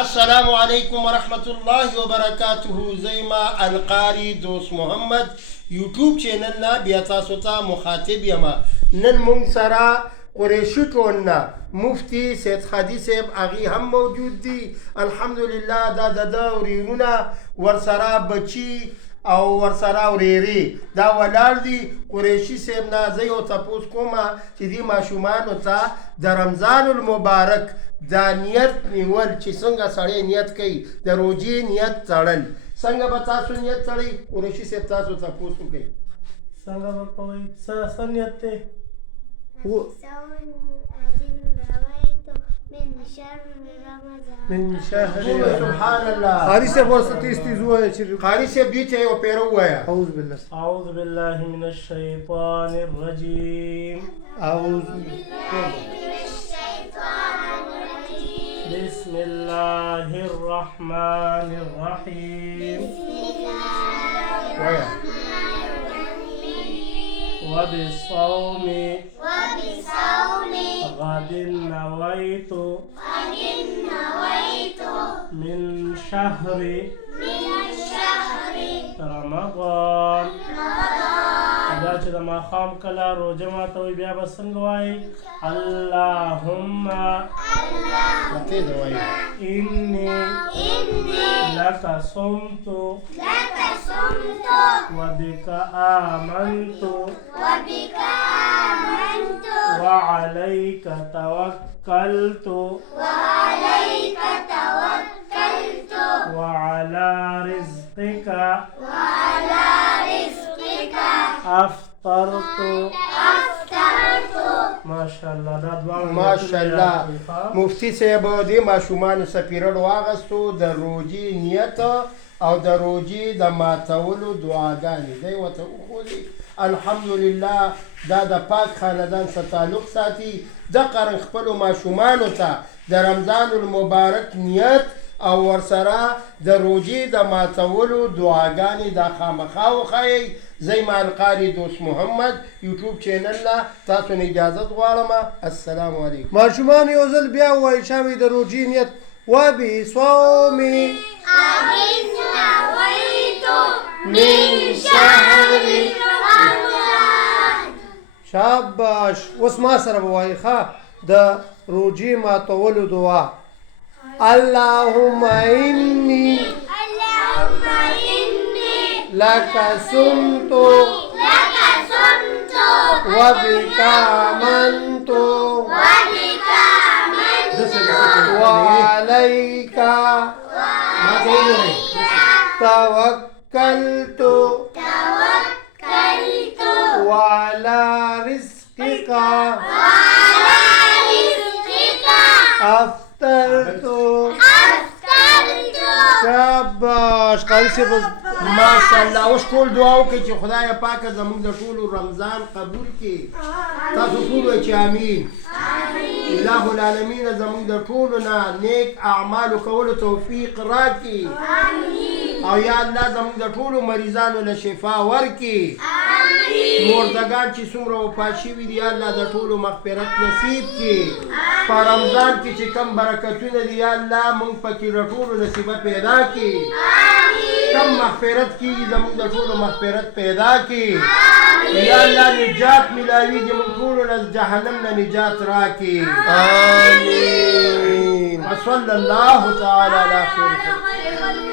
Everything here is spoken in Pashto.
السلام علیکم ورحمت الله وبرکاته. زیما القاری دوست محمد یوټیوب چینل نه بیا تاسو ته مخاطب یم. نن مونږ سره قریشي ټون نه مفتی سید خادي صاحب هغې هم موجود دي. الحمدلله دا د ده ورېرونه ورسره بچي او ورسره ورېرې دا ولاړ دي. قریشي صاحب نه زه یو تپوس کومه چې دې ماشومانو ته د رمضان المبارک دا نیت نیول چې څنګه سړی نیت کوي د روجې نیت تړل څنګه به تاسو نیت تړئ؟ قریشي صاحب تاسو تپوس وکړئ څنګه به کوئ؟ څه نیت دی؟ من شهر سبحان الله. قاری صاحب ورسره تیز ووایه چې قاري صاحب دې ته یو پیره ووایه. اعوذ بالله من الشیطان الرجیم. اعوذ بسم الله الرحمن الرحیم. وایه وبالصوم غد نويت من شهر رمضان. دا چې د ماښام کله روژه ماتوئ بیا به څنګه وایي؟ اللهم تیز وایه إني لك صمت وبك آمنت وعليك توكلت وعلى رزقك أفطرت. ماشاءالله دا دوه ماشاءالله. مفتی صاحب دې ماشومانو سپیرډ واغستو د روجې نیت او د روجې د ماتولو دعاګانې دی ورته وښودې. الحمدلله دا د پاک خاندان سره تعلق ساتي. دغه رنګ خپلو ماشومانو ته د رمضان المبارک نیت او ورسره د روجې د ماتولو دعاګانې دا خامخا وښایئ. زیما القاری دوست محمد یوټیوب چینل نه تاسو نه اجازت غواړم. السلام علیکم. ماشومان یو ځل بیا ووایي شامې د روجې نیت وبصوم من شهر رمضان. شاباش. اوس ما سره به وایي ښه د روجې ماتولو دعا. اللهم إني لك صمت وبك آمنت وعليك توكلت وعلى رزقك أفطرت. شاباش. قاری صاحب ماشاءالله. اوس ټول دعا وکړئ چې خدای پاکه زموږ د ټولو رمضان قبول کړي. تاسو ټول وایئ چې امین. الله العالمین زموږ د ټولو نه نیک اعمالو کولو توفیق راکړي او یا الله زموږ د ټولو مریضانو له شفا ورکړي. مردگان چې څومره وفات شوي دي یا الله د ټولو مغفرت نصیب کړي. په رمضان کې چې کم برکتونه دي یا الله موږ پکې د ټولو نصیبه پیدا کړي. کم مغفرت کېږي زموږ د ټولو مغفرت پیدا کړي. یا الله نجات ملاویږي موږ ټولو له جهنم نه نجات راکړي. آمین. وصلی الله تعالی علی خیر خلق.